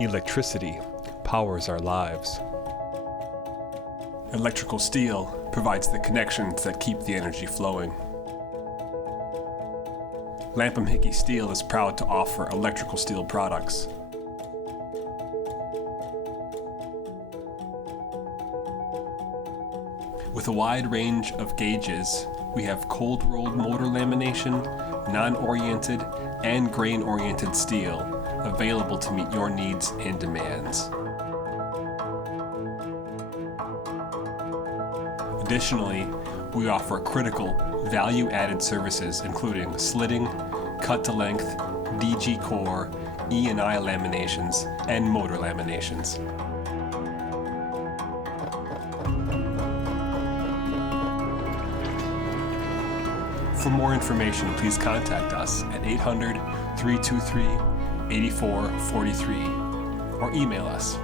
Electricity powers our lives. Electrical steel provides the connections that keep the energy flowing. Lapham Hickey Steel is proud to offer electrical steel products. With a wide range of gauges, we have cold-rolled motor lamination, non-oriented, and grain-oriented steel available to meet your needs and demands. Additionally, we offer critical value-added services including slitting, cut-to-length, DG core, E&I laminations, and motor laminations. For more information, please contact us at 800-323-8443 or email us